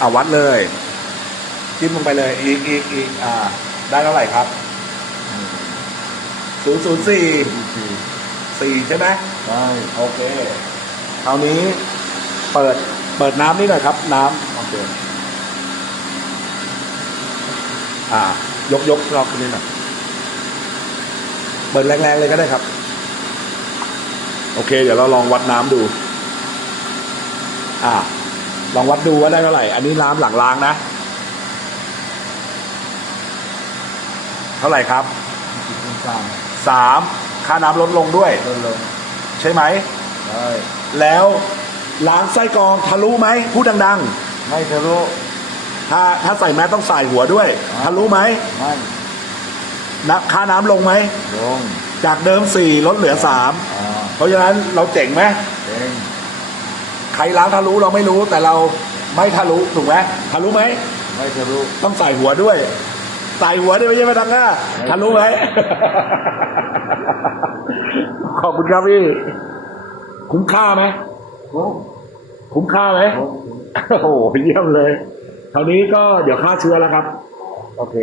อ่าวัดเลยจิ้มลงไปเลย อีกอีกอีกอ่า ได้เท่าไหร่ครับศูนย์ศูนย์สี่สี่สี่ใช่ไหมได้โอเคคราวนี้เปิดเปิดน้ำนี่หน่อยครับ น้ำโอเคอ่า ยกยกรอบนี้หน่อยเปิดแรงๆเลยก็ได้ครับ โอเค เดี๋ยวเราลองวัดน้ำดู อ่า ลองวัดดูว่าได้เท่าไหร่ อันนี้น้ำหลังล้างนะ เท่าไหร่ครับสิบเป็นสามสามค่าน้ำลดลงด้วย ลดลงใช่ไหม ได้แล้วล้างไส้กรองทะลุไหมพูดดัง ไม่ทะลุๆ ถ้าถ้าใส่แมสต้องใส่หัวด้วย ทะลุไหมไม่นะค่าน้ำลงไหม ลงจากเดิมสี่ลดเหลือสามอ่าเพราะฉะนั้นเราเจ๋งไหมเอง ใครล้างทะลุเราไม่รู้แต่เราไม่ทะลุถูกไหมทะลุไหมไม่ทะลุต้องใส่หัวด้วย ใส่หัวด้วยไม่ใช่ไปดังหน้าทะลุไหมขอบคุณครับพี่ คุ้มค่าไหมโอ้คุ้มค่าไหมโหโอ้โหเยี่ยมเลยคราวนี้ก็เดี๋ยวฆ่าเชื้อแล้วครับ โอเค